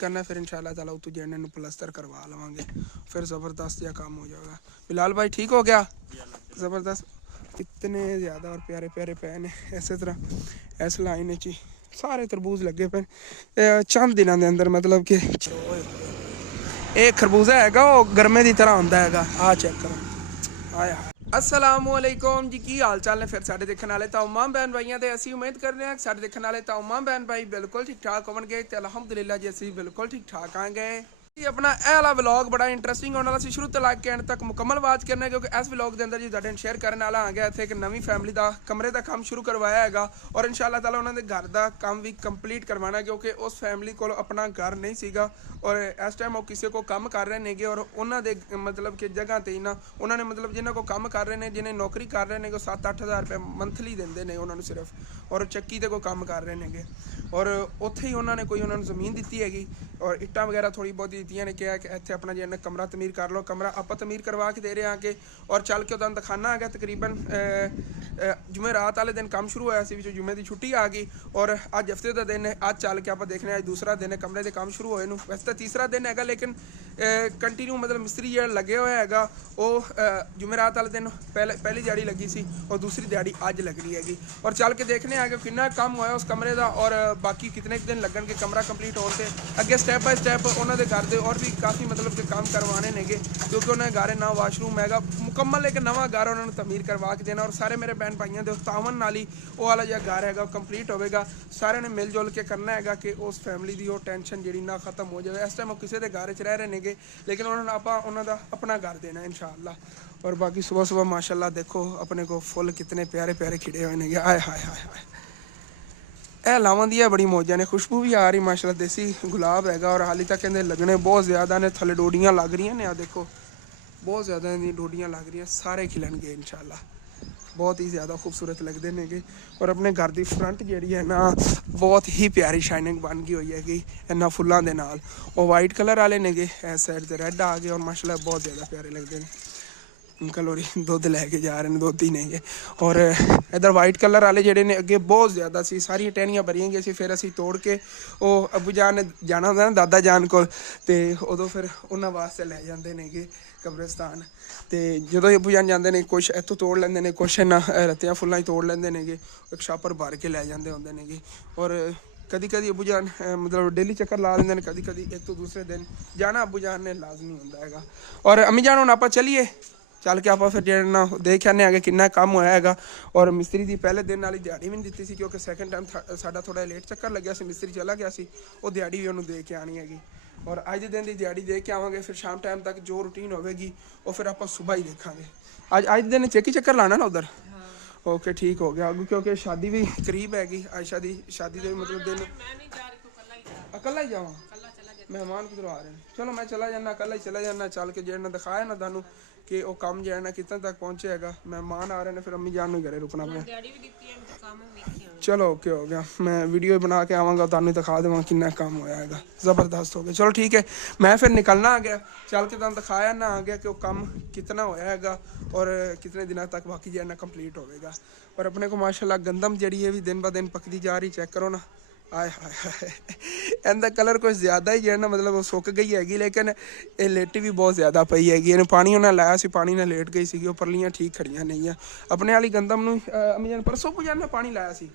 करना फिर इंशाल्लाह ताला उतू जेने नु प्लस्तर करवा लवांगे फिर ज़बरदस्त या काम हो जाएगा। बिलाल भाई ठीक हो गया ज़बरदस्त इतने ज़्यादा और प्यारे प्यारे पैन है इस तरह इस लाइन च सारे तरबूज लगे पे चंद दिनों के अंदर मतलब कि एक खरबूजा हैगा वो गर्मे की तरह होंदा हैगा। आ चेक करो आया अस्सलामुअलैकुम जी की हाल चाल ने फिर साढ़े देखने वाले तमाम बहन भाइयों ते असी उम्मीद करते हैं साढ़े देखने वाले तमाम बहन भाई बिल्कुल ठीक ठाक होवणगे ते अल्हम्दुलिल्लाह जी असी बिल्कुल ठीक ठाक आएंगे। अपना ਇਹ वाला व्लॉग बड़ा इंटरेस्टिंग होने वाला सी शुरू तो लग के एंड तक मुकम्मल वाच करना क्योंकि इस व्लॉग के अंदर जी तुहाडे शेयर करने वाला आ गया इत्थे एक नवी फैमिली का कमरे का काम शुरू करवाया हैगा और इंशाअल्लाह ताला उन्होंने घर का काम भी कंप्लीट करवाना क्योंकि उस फैमिली को अपना घर नहीं सीगा और इस टाइम वो किसी को काम कर रहे नेगे और उन्होंने मतलब कि जगह ते ना उन्होंने मतलब जिन्होंने को काम कर रहे हैं जिन्हें नौकरी कर रहे हैं 7-8 हज़ार रुपये मंथली देंगे ने उन्होंने सिर्फ और चक्की ते कोई काम कर रहे नेगे और उत्थे ही उन्होंने कोई उन्होंने ज़मीन दी हैगी और इट्टां वगैरह थोड़ी बहुत दी ने कहा कि इत्थे अपना जो कमरा तमीर कर लो कमरा आप तमीर करवा के दे रहे हैं आके और चल के उन्होंने दिखाना आ गया तकरीबन जुमेरात वाले दिन काम शुरू होया सी विच जुमे की छुट्टी आ गई और अज हफ्ते का दिन है अज चल के आप देखने अज दूसरा दिन है कमरे के काम शुरू होए नूं वैसे तो तीसरा दिन है लेकिन कंटिन्यू मतलब मिस्त्री जो लगे हुए है वो जुमेरात वाले दिन पहली दिहाड़ी लगी सी और दूसरी दिहाड़ी अज लगनी हैगी और चल के देखने आ गए कितना काम होया उस कमरे का और बाकी कितने दिन लगन के कमरा कंप्लीट होने से अगे स्टैप बाय स्टैप उन्होंने घर दे और भी काफ़ी मतलब के काम करवाने नेगे क्योंकि उन्हें घर ना वाशरूम हैगा मुकम्मल एक नवा घर उन्होंने तमीर करवा के देना और सारे मेरे भैन भाइयों के तावन नाल ही वो वाला जो घर है कंप्लीट होगा सारे ने मिल जुल के करना है कि उस फैमिली की वो टेंशन जी ना खत्म हो जाए। इस टाइम वो किसी के घर च रह रहे नेगे लेकिन उन्होंने उन्होंने अपना घर देना इंशाअल्लाह और बाकी सुबह सुबह माशाल्लाह देखो अपने को फुल कितने प्यारे प्यारे खिड़े हुए नेगे आए हाय हाय हाय ए लावां दी बड़ी मौजा ने खुशबू भी आ रही माशाल्लाह देसी गुलाब हैगा और हाली तक कहते लगने बहुत ज़्यादा ने थले डोडियाँ लग रही ने आ देखो बहुत ज़्यादा इन्हीं डोडियाँ लग रही सारे खिलणगे इंशाअल्लाह बहुत ही ज़्यादा खूबसूरत लगते हैं और अपने घर की फ्रंट जी है ना बहुत ही प्यारी शाइनिंग बन गई हुई है इन्होंने फुलों के नाल वो वाइट कलर वाले ने इस साइड से रेड आ गए और माशाल्लाह बहुत ज़्यादा प्यारे लगते हैं अंकल होरी दुध लैके जा रहे हैं दुध ही नहीं और इधर वाइट कलर वाले जोड़े ने अगे बहुत ज़्यादा सी सारिया टहनियाँ भरियां गई सी फिर असी तोड़ के वो अबू जान ने जाना होंदा ना दादा जान को तो उदों फिर उन्होंने वास्ते लै जाते ने कब्रिस्तान तो जो अबू जान जाते हैं कुछ इतों तोड़ लेंगे ने कुछ इन्ना रत्तियां फुल्लां ही तोड़ लेंगे ने एक छापर भर के लै जाते होंगे ने और कदी कदी अबू जान मतलब डेली चक्कर ला लेंगे ने कदी कदी एक तो दूसरे दिन जाना अबू जान ने लाजमी होंदा हैगा और अम्मी जान हुण आपां चलीए चल के आप फिर जो ना देख आने आगे कितना काम होया है और मिस्त्री की पहले दिन वाली दिहाड़ी भी नहीं दी सी क्योंकि सैकेंड टाइम साडा थोड़ा लेट चक्कर लग्या सी मिस्त्री चला गया सी वो दिहाड़ी भी उन्होंने दे के आनी हैगी और अज दिन की दिहाड़ी दे के आवांगे फिर शाम टाइम तक जो रूटीन होगी वो फिर आप सुबह ही देखांगे अज दिन चेक ही चक्कर लाना ना उधर ओके ठीक हो गया क्योंकि शादी भी करीब हैगी आयशा की शादी के मतलब दिन अकला ही जावा मेहमान किधर आ रहे हैं चलो मैं चला जाना कल ही चला जाना चल के जो दिखाया ना थानू कि वो काम जो है ना कितने तक पहुँचे है मेहमान आ रहे हैं फिर अम्मी जान घरे रुकना मैं चलो ओके हो गया मैं वीडियो बना के आवांगा तुहानू दिखा देवां कितना काम होया है ज़बरदस्त हो गया चलो ठीक है मैं फिर निकलना आ गया चल के तुहानू दिखाया ना आ गया कि वो काम कितना होया है और कितने दिनों तक बाकी जो है ना कंप्लीट होगा और अपने को माशाल्लाह गंदम जी है भी दिन ब दिन पकती जा रही चेक करो ना आए हाय हाय इनका कलर कुछ ज़्यादा ही जो है ना मतलब वो सुक गई हैगी लेकिन ये लेटी भी बहुत ज़्यादा पई हैगी इन्हें पानी उन्हें लाया सी पानी ने लेट गई सी परलियाँ ठीक खड़ियाँ नहीं है अपने वाली गंदम नूं अम्मी जान परसों अबू जान ने पानी लाया सी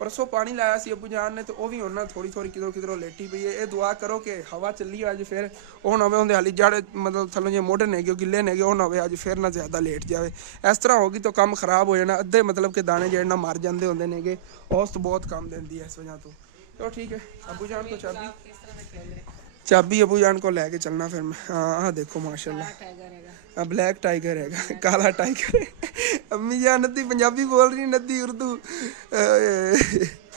परसों पानी लाया सी अबू जान ने तो वह भी उन्हें थोड़ी थोड़ी किधरों किधरों लेटी पई है ये दुआ करो कि हवा चली अज फिर वो ना हो उन्हें हाली जड़ मतलब थलों जो मोढ़े ने गिले ने वो ना हो अज फिर ना ज़्यादा लेट जाए इस तरह होगी तो काम खराब हो जाना अद्धे मतलब कि दाने जो ना मर जाते होंगे ने औस तो बहुत काम देती है इस वजह तो चलो ठीक है अबू जान को चाबी अबू जान को लेके चलना फिर मैं हाँ देखो माशाल्लाह ब्लैक टाइगर है काला टाइगर अम्मी जान नद्दी पंजाबी बोल रही नद्दी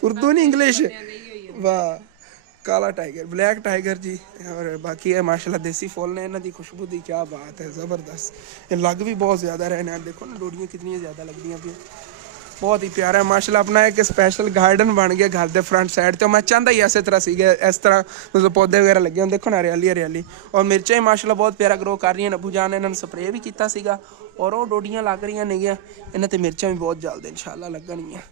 उर्दू नहीं इंग्लिश वाह काला टाइगर ब्लैक टाइगर जी और बाकी है माशाल्लाह देसी फुल ने इन्हों की खुशबू की क्या बात है ज़बरदस्त लग भी बहुत ज़्यादा रहने देखो ना डोडियाँ कितनी ज़्यादा लगदियाँ पई बहुत ही प्यारा है माशाल्लाह अपना एक स्पेशल गार्डन बन गया घर के फ्रंट साइड तो मैं चाहता ही इस तरह सी इस तरह मतलब पौधे वगैरह लगे हों देखो ना हरियाली हरियाली और मिर्चें ही माशाल्लाह बहुत प्यारा ग्रो कर रही हैं अबू जान ने इन्होंने स्प्रे भी किया और वो डोडियाँ लग रही नहीं इन्हें तो मिर्चा भी बहुत जल्द इंशाल्लाह लगनियाँ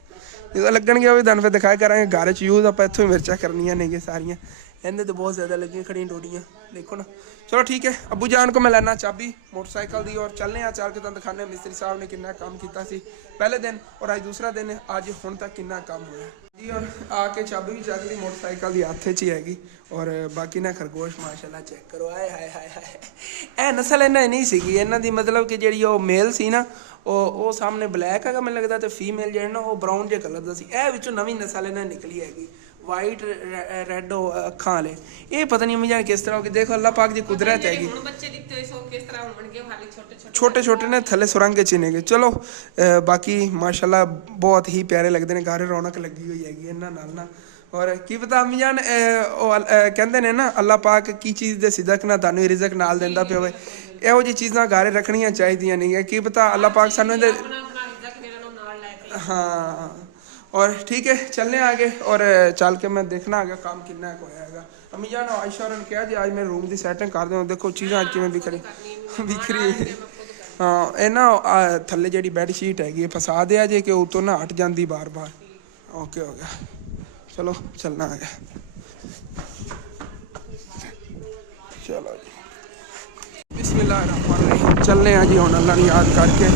जो लगन गया भी फिर दिखाया करेंगे घर च यूज़ आप इतों ही मिर्चा करनियाँ नहीं सारियाँ इन्हें तो बहुत ज़्यादा लगी खड़ी डोडियाँ देखो ना। चलो ठीक है, अबू जान को मैं लेना चाबी मोटरसाइकिल दी और चलने चल के तुम दिखाने मिस्त्री साहब ने कितना काम किया पहले दिन और अज दूसरा दिन है, अज हुण तक कितना काम होया जी। और आके चाबी भी चक ली मोटरसाइकिल की हत्थ च ही हैगी। और बाकी ना खरगोश माशाल्लाह चेक करो, आए हाय हाय हाय। ए नस्ल इन्हें नहीं सी इन्हों की, मतलब कि जी मेल सी ना वो सामने ब्लैक है मैंने लगता, तो फीमेल जो ना वो ब्राउन जे कलर का सी। ए विचों नवीं नस्ल इन्हें निकली हैगी वाइट रैड अखा वाले। ये पता नहीं अम्मी जान किस तरह होगी, देखो अल्लाह पाक की कुदरत हैगी। छोटे छोटे ने थले सुरंग चिने गए। चलो बाकी माशाल्लाह बहुत ही प्यारे लगते हैं, घर रौनक लगी हुई हैगी इन्हां नाल ना। और की पता अम्मी जान कहते ने ना अल्लाह पाक की चीज़ दे सिदक ना तुहानूं रिज़क नाल दिंदा पिया होवे, इहो जी चीज़ां घर रखनियां चाहिदियां नहीं है। की पता अल्लाह पाक सानूं हाँ। और ठीक है चलने आगे और चल के मैं देखना आगे काम कितना होएगा। अम्मी जान आयशा ने कहा जी आज मेरे रूम की सैटिंग कर दो, देखो चीज़ां अज किवें बिखरी हाँ। ये ना थल्ले जी बैडशीट हैगी फसा दिया जे कि उतों ना हट जाती बार बार। ओके हो गया, चलो चलना आगे। चलो जी बिस्मिल्लाह चलने जी हुण अल्लाह याद करके।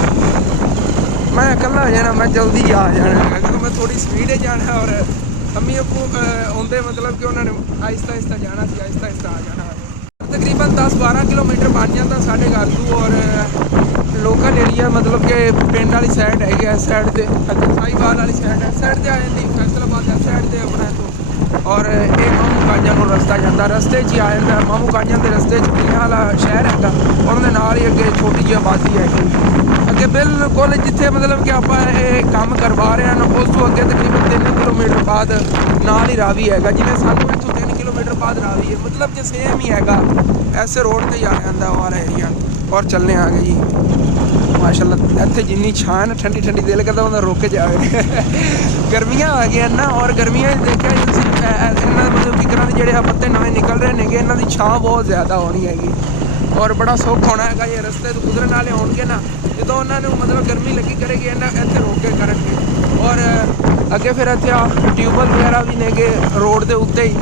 मैं अकेला जाना, मैं जल्दी आ जाना क्योंकि मैं थोड़ी स्पीड जाना। और अम्मी अबू आते मतलब कि उन्होंने आहिस्ता आहिस्ता जाना सी, आहिस्ता आहिस्ता आ जाना। तकरीबन 10-12 किलोमीटर बन जाता साढ़े घर तो। और लोकल एरिया मतलब कि पिंड वाली साइड है इस साइड से, अगर साहिवाल वाली साइड है साइड से आ जाती, फैसलाबाद इस साइड से अपना तो। और ये मामू कांजा को रस्ता जाता, रस्ते च ही आ जाता मामू कांजा के रस्ते च पिंडियां वाला शहर है उन्होंने नाल ही अगे छोटी जी आबादी है अगे बिल्कुल जिथे मतलब कि आप काम करवा रहे हैं उस तो अगे तकरीबन 3 किलोमीटर बाद नाल ही रावी है, जिन्हें सानू इतों 3 किलोमीटर बाद रावी है, मतलब कि सेम ही है ऐसे रोड पर ही आ जाता वो वाला एरिया। और चलने आ गए जी माशाल्लाह। इतने जिन्नी छां है ना ठंडी ठंडी दिल करता बंदा रुक जाए। गर्मियाँ आ गई ना और गर्मियाँ देखा इन्होंने मतलब फिक्र के जोड़े पत्ते नवे निकल रहे हैं, इन्हों की छां बहुत ज़्यादा होनी हैगी और बड़ा सौख होना है। ये रस्ते तो गुजरन वाले होंगे ना, जो उन्होंने मतलब गर्मी लगी करेगी इतने रोक के करेंगे। और अगे फिर इतने ट्यूबवैल वगैरह भी ने रोड के उत्ते ही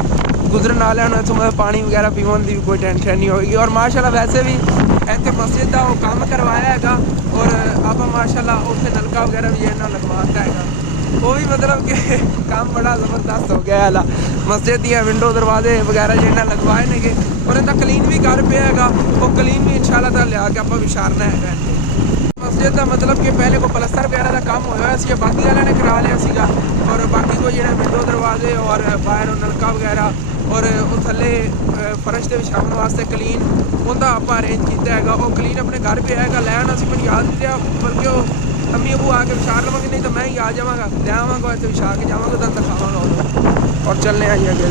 गुजरन वाले इतों पानी वगैरह पीवन की भी कोई टेंशन नहीं होगी। और माशाल्लाह वैसे भी इतने मस्जिद का वो काम करवाया है और आप माशाल्लाह उत्थे नलका वगैरह भी इन्होंने लगवाता है, वो भी मतलब कि काम बड़ा ज़बरदस्त हो गया है। मस्जिद दियाँ विंडो दरवाजे वगैरह जो इन्हें लगवाए ने और इतना क्लीन भी कर पे है, वो क्लीन भी इंशाल्लाह ताला लिया के आप विचारना है। मस्जिद का मतलब कि पहले को पलस्तर वगैरह का काम होया सी, बाकी वाले ने करा लिया सीगा और बाकी को जो विंडो दरवाजे और बाहर नलका वगैरह और वो थले फर्श के विछाने वास्ते क्लीन उनका आप अरेंज किया है। वो क्लीन अपने घर पे है लैन असी मैं याद नहीं रहा, बल्कि वो अम्मी अबू आके विचार लवेंगे, नहीं तो मैं ही आ जावगा ले आवागा इतने विछा के जावगा तो दिखावगा उन्होंने। और चलने आई अगे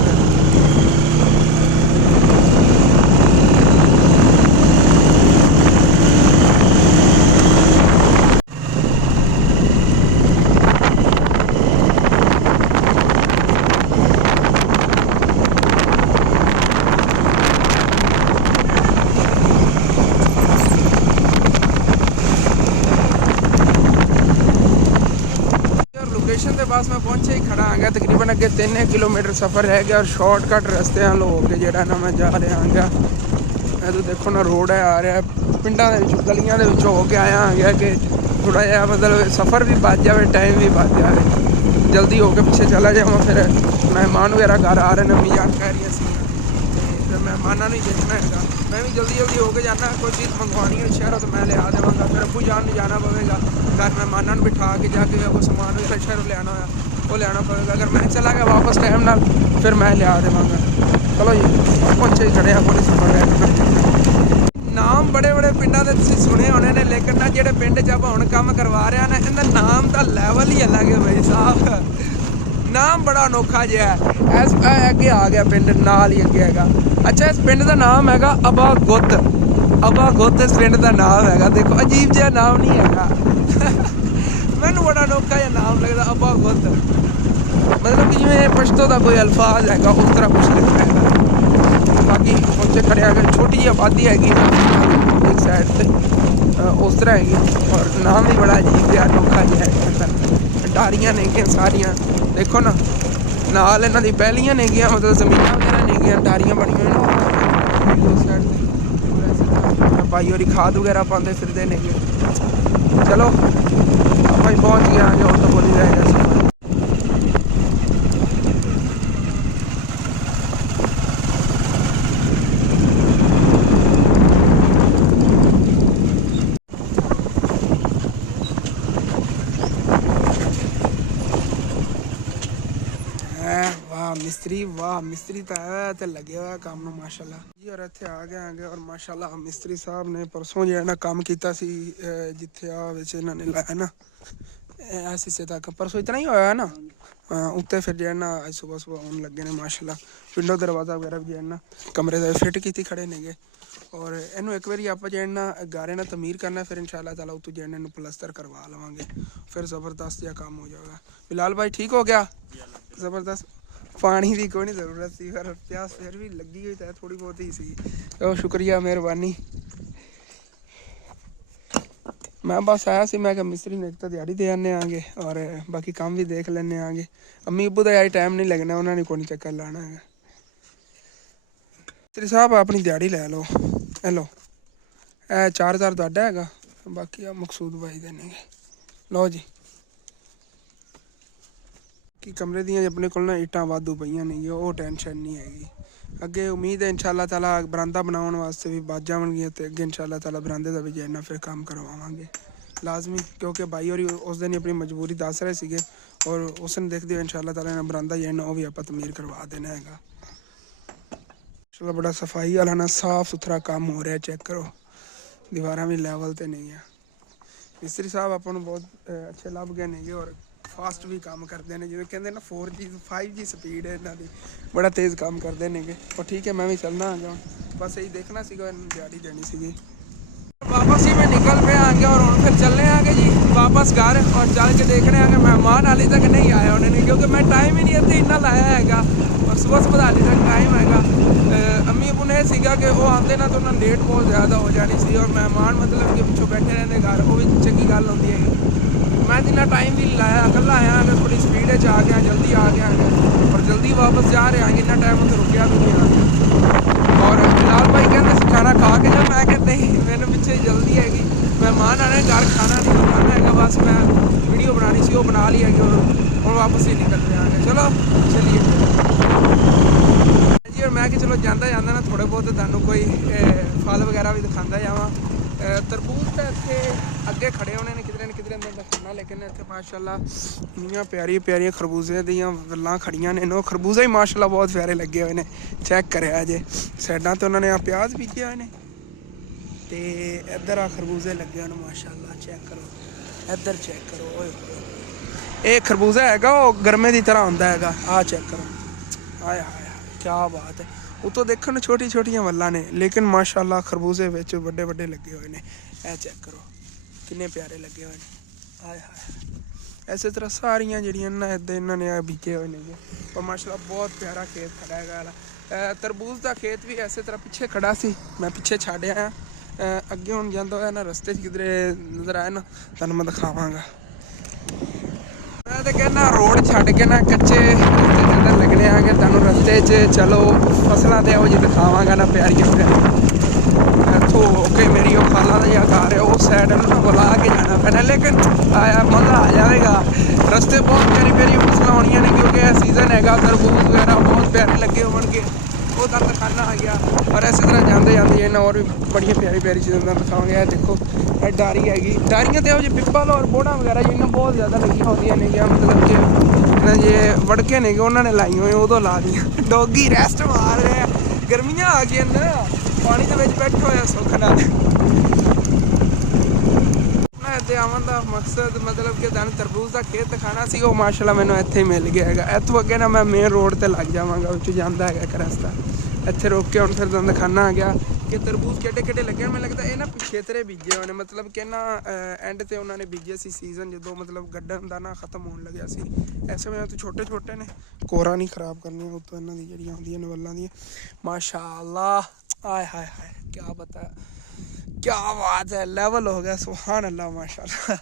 पास मैं पहुंचे ही खड़ा आ गया। तकरीबन अगे 3 किलोमीटर सफ़र रह गया और शॉर्टकट रस्ते लोग के जो ना मैं जा रहा हाँ। मैं तो देखो ना रोड है आ रहा है पिंडा गलियां हो के आया आ गया कि थोड़ा जहा मतलब सफ़र भी बच जाए टाइम भी बच जाए, जल्दी होके पीछे चला जाऊँ। फिर मेहमान वगैरह घर आ रहे हैं, अम्मी जान कह रही सी फिर मेहमाना नहीं देखना है। मैं भी जल्दी जल्दी होके जाना, कोई चीज़ मंगवानी है शहरों तो मैं लिया देवागा, फिर अबू जान नहीं जाना पवेगा घर मेहमाना बिठा के जाके वो समान वगैरह शहरों लिया वो लिया पवेगा। अगर मैं चला गया वापस टाइम नाल फिर मैं लिया देवागा। चलो जी पहुंचे ही खड़े कोई सफर है। नाम बड़े बड़े पिंडा के तुम सुने होने ने, लेकिन ना जो पिंड च आप हम काम करवा रहे हैं ना इनका नाम का लैवल ही अलग है भाई साहब, नाम बड़ा अनोखा जहा है। इस अगे आ गया पिंड नाल ही अगे है। अच्छा इस पिंड का नाम है अबा गुत, अबा गुत इस पिंड का नाम है। देखो अजीब जहा नाम नहीं है मैनू बड़ा अनोखा जहा नाम लगता अबा गुत, मतलब कि जिमें पश्तो का कोई अल्फाज है उस तरह कुछ लिखा है। बाकी पहुंचे खड़े आ गए, छोटी जी आबादी हैगी एक साइड से उस तरह हैगी और नाम भी बड़ा अजीब जहा अनोखा जहा है। डारियां ने सारियां देखो ना नाल इन्हों दी पहलियां ने मतलब जमीन वगैरह नहीं डारियां बनी हुई उस साइड से भाई और खाद वगैरह पाते फिरते नहीं। चलो भाई पहुँच गया आगे और तो बोली रहेगा सफर। वाह मिस्त्री तो लगे हुआ काम में माशाल्लाह जी। और इतने आ गए आगे और माशाल्लाह मिस्त्री साहब ने परसों जो है ना काम किया सी जिथे इन्होंने लाया ना शीशे तक परसों इतना ही होया ना उत्ते फिर जो है ना अज सुबह सुबह आने लगे ने माशाल्लाह। विंडो दरवाजा वगैरह भी जो है ना कमरे का फिट की खड़े ने गे। और इनू एक बार आप जो है ना गारे ना तमीर करना फिर इंशाल्लाह ताला उतों जो है ना प्लस्तर करवा लवेंगे फिर ज़बरदस्त या काम हो जाएगा। बिलाल भाई ठीक हो गया ज़बरदस्त। पानी की कोई नहीं जरूरत थी पर प्यास फिर भी लगी हुई तो थोड़ी बहुत ही सी। तो शुक्रिया मेहरबानी। मैं बस आया सी मैं मिस्त्री ने एक तो दिहाड़ी दे आने आगे और बाकी काम भी देख लेने आगे। अम्मी अब्बू का यार टाइम नहीं लगना उन्होंने कोई चक्कर लाना है। मिस्त्री साहब अपनी दिहाड़ी लै लो हेलो 4000 तुहाडा हैगा बाकी आ मकसूद भाई देने लो जी। कि कमरे दियां अपने को इट्टां वाधू पईयां नहीं वो टेंशन नहीं हैगी। अगे उम्मीद है इंशाल्लाह ताला बरांदा बनाने वास्ते भी बच जावणगियां ते अगे इंशाल्लाह ताला बरांदे का भी जो है ना फिर काम करवावांगे लाजमी क्योंकि भाई और उस दिन अपनी मजबूरी दस रहे थे और उसने देखते हुए इंशाल्लाह ताला ने बरांदा जो है ना वो भी आप तमीर करवा देना है। चलो बड़ा सफाई वाला ना साफ सुथरा काम हो रहा है चेक करो दीवारा भी लैवल तो नहीं है। मिस्त्री साहब अपन बहुत अच्छे लभ गए नहीं और फास्ट भी काम करते हैं जिवें कहते ना 4G 5G स्पीड है इन्हों की बड़ा तेज़ काम करते हैं। और ठीक है मैं भी चलना आ गया बस यही देखना सी दिहाड़ी देनी सी। वापस ही मैं निकल पे आ गया और हम फिर चलने आगे जी वापस घर और चल के देखने आगे मेहमान हाली तक नहीं आया उन्होंने क्योंकि मैं टाइम ही नहीं इतने इन्ना लाया है और सुबह सुबह हाली तक टाइम है। अम्मी अबू ने सीगा कि वो आते ना तो उन्होंने लेट बहुत ज़्यादा हो जानी सी और मेहमान मतलब कि पिछों बैठे रहते घर वो भी चंगी गल होती है। मैं जिन्ना टाइम भी लाया कल आया अगर थोड़ी स्पीड आ गया जल्दी आ गया और जल्दी वापस जा रहे हैं इन्ना टाइम उत्थे रुकिया भी नहीं आ। और बिलाल भाई कहते खाना खा के जब मैं कहते नहीं मैंने पिछले जल्दी हैगी मेहमान आने घर खाना नहीं बनाना है बस मैं वीडियो बनानी सी वो बना ली हैगी और वापस ही निकल रहे हैं। चलो चलिए जी और मैं कि चलो जाता जाता ना थोड़े बहुत तुहानूं कोई फल वगैरह भी दिखाता जावां। तरबूज तो इतने अगे खड़े होने ने किधरे न किधरे अंदर दिखाना लेकिन इतने माशाल्लाह इन्नियां प्यारियां प्यारियां खरबूजे दियां वल्लां खड़ियां ने नो खरबूजे ही माशाल्लाह बहुत प्यारे लगे हुए ने। चेक करे जे साइडां तो उन्होंने प्याज बीजे हुए ने ते इधर आ खरबूजे लगे हुए माशाल्लाह चेक करो इधर चेक करो ये खरबूजा हैगा वो गर्मे की तरह होंदा हैगा आ चेक करो आय हाय क्या बात है। उतो देखो ना छोटी छोटिया वल्लां ने लेकिन माशाल्लाह खरबूजे विच बड़े बड़े लगे हुए ने। ए चेक करो किन्ने प्यारे लगे हुए ने हाय हाय। इस तरह सारियां जिहड़ियां ना इदां इन्होंने बीजे हुए ने और माशाल्लाह बहुत प्यारा खेत खड़ा है। तरबूज का खेत भी इस तरह पिछे खड़ा सी मैं पिछे छड्ड आया अगे हुण जांदा होया ना रस्ते किधरे नज़र आया ना तुहानूं मैं दिखावांगा। मैं तो कहना रोड छड्ड के ना कच्चे रस्ते जिधर लगने आगे तुहानूं रस्ते च चलो फसलां ते जी दिखावांगा ना प्यारियां प्यारियां। इत्थों ओके मेरी वो खाला दा जा घर है उस साइड ना बुला के जाना पैना लेकिन आया मज़ा आ जाएगा। रस्ते बहुत प्यारी प्यारी फसलां होनियां ने क्योंकि सीजन हैगा तरबूज वगैरह बहुत प्यारे लगे होणगे वो तक दिखाना आ गया। और इस तरह जाते जाते इन्हें और भी बड़िया प्यारी प्यारी चीज़ों दिखावांगे। देखो डारी हैगी डारियां तो जो पिपल और बोड़ा वगैरह जिन्हें बहुत ज़्यादा लगी होंदियां ने मतलब कि जे वड़के ने उन्होंने लाई हुई उदों ला दी डॉगी रेस्ट मार रहे हैं गर्मियां आ गई ना पानी के बैठे हुए सुख नाल। इतने आवन का मकसद मतलब कि तुहानूं तरबूज का खेत दिखाना सी वो माशाल्लाह मैनूं इत्थे मिल गया है। इत्थों अगे ना मैं मेन रोड पर लग जावांगा उच्च जांदा है एक रस्ता इत्थे रोक के हुण फिर तुहानूं दिखाना आ गया कि तरबूज केडे केडे लगे। मैं लगता ये ना पिछेतरे बीजे हुए मतलब कि ना एंड ते उन्होंने बीजे सी सीजन जो मतलब गड्ढन का ना खत्म होने लग्या सी इस वजह तो छोटे छोटे ने कोरा नहीं खराब करनी उतो इन्हां दी जिहड़ियां होंदियां ने वल्लां दी माशाल्लाह आय हाय हाय क्या बता क्या बात है लेवल हो गया सुभान अल्लाह माशाल्लाह।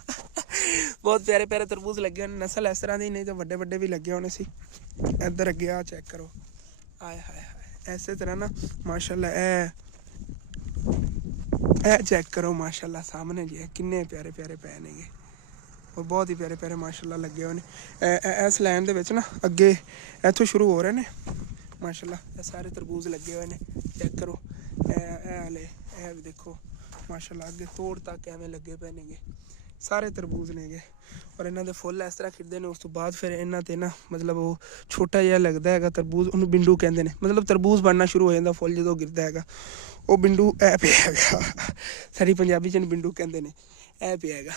बहुत प्यारे प्यारे तरबूज लगे होने नस्ल इस तरह की नहीं तो बड़े बड़े भी लगे होने सी। इधर अगे आ चेक करो आय हाय हाय ਇਸੇ ਤਰ੍ਹਾਂ ਨਾ ਮਾਸ਼ਾਅੱਲਾ ਇਹ ਚੈੱਕ ਕਰੋ ਮਾਸ਼ਾਅੱਲਾ ਸਾਹਮਣੇ ਜੀ ਕਿੰਨੇ ਪਿਆਰੇ ਪਿਆਰੇ ਪਏ ਨੇਗੇ ਔਰ ਬਹੁਤ ਹੀ ਪਿਆਰੇ ਪਿਆਰੇ ਮਾਸ਼ਾਅੱਲਾ ਲੱਗੇ ਹੋਏ ਨੇ। ਇਸ ਲਾਈਨ ਦੇ ਵਿੱਚ ਨਾ ਅੱਗੇ ਇੱਥੋਂ ਸ਼ੁਰੂ ਹੋ ਰਹੇ ਨੇ ਮਾਸ਼ਾਅੱਲਾ। ਇਹ ਸਾਰੇ ਤਰਬੂਜ਼ ਲੱਗੇ ਹੋਏ ਨੇ, ਚੈੱਕ ਕਰੋ। ਇਹ ਵਾਲੇ ਇਹ ਵੀ ਦੇਖੋ ਮਾਸ਼ਾਅੱਲਾ, ਅੱਗੇ ਤੋੜ ਤੱਕ ਐਵੇਂ ਲੱਗੇ ਪਏ ਨੇਗੇ, ਸਾਰੇ ਤਰਬੂਜ਼ ਨੇਗੇ। ਔਰ ਇਹਨਾਂ ਦੇ ਫੁੱਲ ਇਸ ਤਰ੍ਹਾਂ ਖਿੜਦੇ ਨੇ। ਉਸ ਤੋਂ ਬਾਅਦ ਫਿਰ ਇਹਨਾਂ 'ਤੇ ਨਾ ਮਤਲਬ ਉਹ ਛੋਟਾ ਜਿਹਾ ਲੱਗਦਾ ਹੈਗਾ ਤਰਬੂਜ਼, ਉਹਨੂੰ ਬਿੰਡੂ ਕਹਿੰਦੇ ਨੇ। ਮਤਲਬ ਤਰਬੂਜ਼ ਬਣਨਾ ਸ਼ੁਰੂ ਹੋ ਜਾਂਦਾ ਫੁੱਲ ਜਦੋਂ ਗਿਰਦਾ ਹੈਗਾ, ਉਹ ਬਿੰਡੂ ਇਹ ਪਿਆ ਹੈਗਾ। ਸਾਡੀ ਪੰਜਾਬੀ 'ਚ ਬਿੰਡੂ ਕਹਿੰਦੇ ਨੇ, ਇਹ ਪਿਆ ਹੈਗਾ।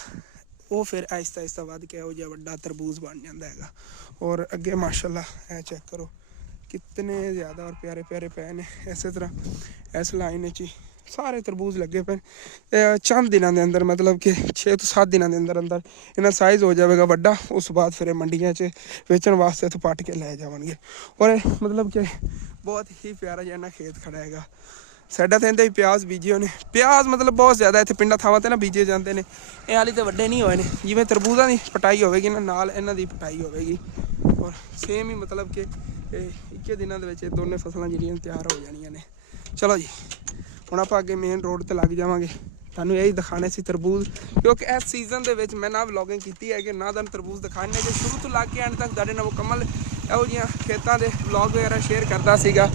ਉਹ ਫਿਰ ਆਹਿਸਤਾ ਆਹਿਸਤਾ ਵੱਧ ਕੇ ਉਹ ਜਿਹਾ ਵੱਡਾ ਤਰਬੂਜ਼ ਬਣ ਜਾਂਦਾ ਹੈਗਾ। ਔਰ ਅੱਗੇ ਮਾਸ਼ਾਅੱਲਾ ਇਹ ਚੈੱਕ ਕਰੋ ਕਿਤਨੇ ਜ਼ਿਆਦਾ ਔਰ ਪਿਆਰੇ ਪਿਆਰੇ ਪਏ ਨੇ। ਇਸੇ ਤਰ੍ਹਾਂ ਇਸ ਲਾਈਨ ਵਿੱਚ ਹੀ ਸਾਰੇ ਤਰਬੂਜ਼ ਲੱਗੇ ਪਏ। ਚੰਦ ਦਿਨਾਂ ਦੇ ਅੰਦਰ ਮਤਲਬ ਕਿ 6 ਤੋਂ 7 ਦਿਨਾਂ ਦੇ ਅੰਦਰ ਅੰਦਰ ਇਹਨਾਂ ਸਾਈਜ਼ ਹੋ ਜਾਵੇਗਾ ਵੱਡਾ। ਉਸ ਤੋਂ ਬਾਅਦ ਫਿਰ ਮੰਡੀਆਂ 'ਚ ਵੇਚਣ ਵਾਸਤੇ ਇੱਥੋਂ ਪੱਟ ਕੇ ਲੈ ਜਾਵਣਗੇ। ਔਰ ਮਤਲਬ ਕਿ ਬਹੁਤ ਹੀ ਪਿਆਰਾ ਜਿਹਾ ਨਾ ਖੇਤ ਖੜਾ ਹੈਗਾ ਸਾਡਾ। ਤਾਂ ਇਹਦੇ ਵੀ ਪਿਆਜ਼ ਬੀਜੇ ਹੋਏ ਨੇ। ਪਿਆਜ਼ ਮਤਲਬ ਬਹੁਤ ਜ਼ਿਆਦਾ ਇੱਥੇ ਪਿੰਡਾਂ ਥਾਵਾਂ 'ਤੇ ਨਾ ਬੀਜੇ ਜਾਂਦੇ ਨੇ। ਇਹ ਹਾਲੀ ਤਾਂ ਵੱਡੇ ਨਹੀਂ ਹੋਏ ਨੇ। ਜਿਵੇਂ ਤਰਬੂਜ਼ਾਂ ਦੀ ਪਟਾਈ ਹੋਵੇਗੀ ਨਾ, ਨਾਲ ਇਹਨਾਂ ਦੀ ਪਟਾਈ ਹੋਵੇਗੀ। ਔਰ ਸੇਮ ਹੀ ਮਤਲਬ ਕਿ 21 ਦਿਨਾਂ ਦੇ ਵਿੱਚ ਇਹ ਦੋਨੇ ਫਸਲਾਂ ਜਿਹੜੀਆਂ ਤਿਆਰ ਹੋ ਜਾਣੀਆਂ ਨੇ। ਚਲੋ ਜੀ ਹੁਣ ਆਪਾਂ ਅੱਗੇ ਮੇਨ ਰੋਡ 'ਤੇ ਲੱਗ ਜਾਵਾਂਗੇ। ਤੁਹਾਨੂੰ ਇਹੀ ਦਿਖਾਣੇ ਸੀ ਤਰਬੂਜ਼, ਕਿਉਂਕਿ ਇਸ ਸੀਜ਼ਨ ਦੇ ਵਿੱਚ ਮੈਂ ਨਾ ਵਲੋਗਿੰਗ ਕੀਤੀ ਹੈ ਕਿ ਨਾ ਤੁਹਾਨੂੰ ਤਰਬੂਜ਼ ਦਿਖਾਣੇ ਕਿ ਸ਼ੁਰੂ ਤੋਂ ਲੱਗ ਕੇ ਐਂਡ ਤੱਕ ਤੁਹਾਡੇ ਨਾਲ ਮੁਕੰਮਲ ਇਹੋ ਜਿਹੀਆਂ ਖੇਤਾਂ ਦੇ ਵਲੋਗ ਵਗੈਰਾ ਸ਼ੇਅਰ ਕਰਦਾ ਸੀਗਾ।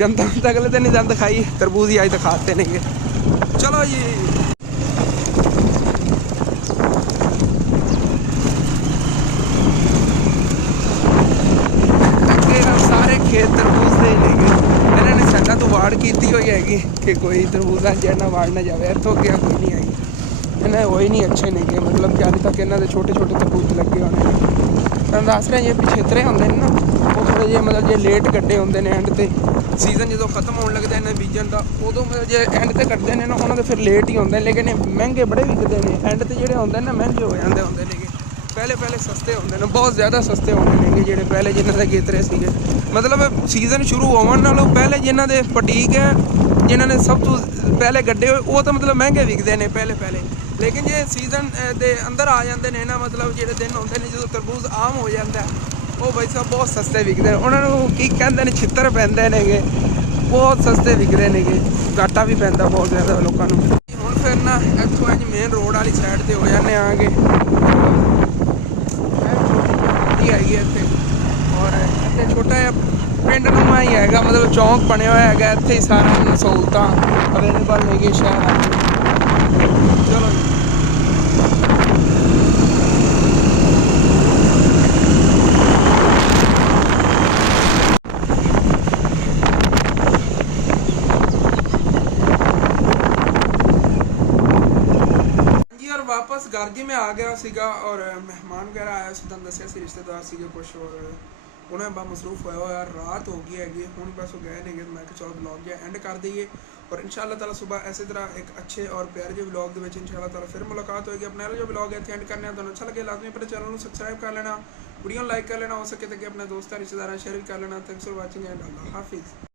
ਗੰਦਾ ਅਗਲੇ ਦਿਨ ਨਹੀਂ ਤੁਹਾਨੂੰ ਦਿਖਾਈ, ਤਰਬੂਜ਼ ਹੀ ਅੱਜ ਦਿਖਾਤੇ ਨੇਗੇ। ਚਲੋ ਜੀ ਸਾਰੇ ਖੇਤ ਤਰਬੂਜ਼ ਦੇ ਨੇਗੇ। ਇਹਨਾਂ ਨੇ ਸਾਡਾ ਤੋਂ ਵਾੜ ਕੀਤੀ ਹੋਈ ਹੈਗੀ ਕਿ ਕੋਈ ਤਰਬੂਜ਼ਾਂ ਜਿਹੜਾ ਵਾੜ ਨਾ ਜਾਵੇ। ਇੱਥੋਂ ਗਿਆ ਕੋਈ ਨਹੀਂ ਆਈ। ਇਹਨਾਂ ਹੋਏ ਨਹੀਂ ਅੱਛੇ ਨੇਗੇ, ਮਤਲਬ ਕਿ ਹਾਲੇ ਤੱਕ ਇਹਨਾਂ ਦੇ ਛੋਟੇ ਛੋਟੇ ਤਰਬੂਜ਼ ਲੱਗੇ ਹੋਣੇ ਨੇ। ਤੁਹਾਨੂੰ ਦੱਸ ਰਹੇ ਜੇ ਪਿਛੇਤਰੇ ਹੁੰਦੇ ਨੇ ਨਾ, ਉਹ ਥੋੜ੍ਹੇ ਜਿਹੇ ਮਤਲਬ ਜੇ ਲੇਟ ਕੱਢੇ ਹੁੰਦੇ ਨੇ ਐਂਡ 'ਤੇ। ਸੀਜ਼ਨ ਜਦੋਂ ਖਤਮ ਹੋਣ ਲੱਗਦਾ ਇਹਨਾਂ ਬੀਜਣ ਦਾ, ਉਦੋਂ ਮਤਲਬ ਜੇ ਐਂਡ 'ਤੇ ਕੱਢਦੇ ਨੇ ਨਾ, ਉਹਨਾਂ ਦੇ ਫਿਰ ਲੇਟ ਹੀ ਹੁੰਦੇ ਨੇ। ਲੇਕਿਨ ਇਹ ਮਹਿੰਗੇ ਬੜੇ ਵਿਕਦੇ ਨੇ। ਐਂਡ 'ਤੇ ਜਿਹੜੇ ਹੁੰਦੇ ਨੇ ਨਾ ਮਹਿੰਗੇ ਹੋ ਜਾਂਦੇ ਹੁੰਦੇ ਨੇਗੇ। ਪਹਿਲੇ ਸਸਤੇ ਹੁੰਦੇ ਨੇ, ਬਹੁਤ ਜ਼ਿਆਦਾ ਸਸਤੇ ਹੁੰਦੇ ਨੇਗੇ ਜਿਹੜੇ ਪਹਿਲੇ ਜਿਨ੍ਹਾਂ ਦੇ ਗੇਤਰੇ ਸੀਗੇ। ਮਤਲਬ ਸੀਜ਼ਨ ਸ਼ੁਰੂ ਹੋਣ ਨਾਲੋਂ ਪਹਿਲੇ ਜਿਨ੍ਹਾਂ ਦੇ ਪਟੀਕ ਹੈ, ਜਿਨ੍ਹਾਂ ਨੇ ਸਭ ਤੋਂ ਪਹਿਲੇ ਗੱਡੇ ਹੋਏ, ਉਹ ਤਾਂ ਮਤਲਬ ਮਹਿੰਗੇ ਵਿਕਦੇ ਨੇ ਪਹਿਲੇ। ਲੇਕਿਨ ਜੇ ਸੀਜ਼ਨ ਦੇ ਅੰਦਰ ਆ ਜਾਂਦੇ ਨੇ ਨਾ, ਮਤਲਬ ਜਿਹੜੇ ਦਿਨ ਹੁੰਦੇ ਨੇ ਜਦੋਂ ਤਰਬੂਜ਼ ਆਮ ਹੋ ਜਾਂਦਾ, ਉਹ ਬਾਈ ਸਾਹਿਬ ਬਹੁਤ ਸਸਤੇ ਵਿਕਦੇ ਨੇ। ਉਹਨਾਂ ਨੂੰ ਕੀ ਕਹਿੰਦੇ ਨੇ, ਛਿੱਤਰ ਪੈਂਦੇ ਨੇਗੇ, ਬਹੁਤ ਸਸਤੇ ਵਿਕਦੇ ਨੇਗੇ। ਘਾਟਾ ਵੀ ਪੈਂਦਾ ਬਹੁਤ ਜ਼ਿਆਦਾ ਲੋਕਾਂ ਨੂੰ। ਹੁਣ ਫਿਰ ਨਾ ਇੱਥੋਂ ਇੰਝ ਮੇਨ ਰੋਡ ਵਾਲੀ ਸਾਈਡ 'ਤੇ ਹੋ ਜਾਂਦੇ ਆਗੇ ਹੈਗੀ ਇੱਥੇ। ਔਰ ਇੱਥੇ ਛੋਟਾ ਜਿਹਾ ਪਿੰਡ ਨੂੰ ਹੀ ਹੈਗਾ, ਮਤਲਬ ਚੌਂਕ ਬਣਿਆ ਹੋਇਆ ਹੈਗਾ। ਇੱਥੇ ਹੀ ਸਾਰੀਆਂ ਸਹੂਲਤਾਂ ਅਵੇਲੇਬਲ ਹੈਗੀਆਂ ਸ਼ਹਿਰ। ਚਲੋ ਜੀ वापस घर जी में आ गया सीगा। और मेहमान वगैरह आया सी, तुहानूं दस्सिया सी रिश्तेदार सीगे कुछ। और उन्हें बा मसरूफ होया यार, रात हो गई हैगी हुण, बस वो गए नेगे। मैं चलो ब्लॉग जो एंड कर दईए। और इंशाअल्लाह ताला सुबह इसी तरह एक अच्छे और प्यारे जो ब्लॉग के इंशाअल्लाह ताला फिर मुलाकात होगी। अपने जो ब्लॉग है एंड करने तुहानूं अच्छा लगे लाजमी अपने चैनल को सबसक्राइब कर लेना, वीडियो लाइक कर लेना, हो सके तो अपने दोस्तों रिश्तेदारों शेयर भी कर लेना। थैंक्स फॉर वॉचिंग एंड अल्लाह हाफिज़।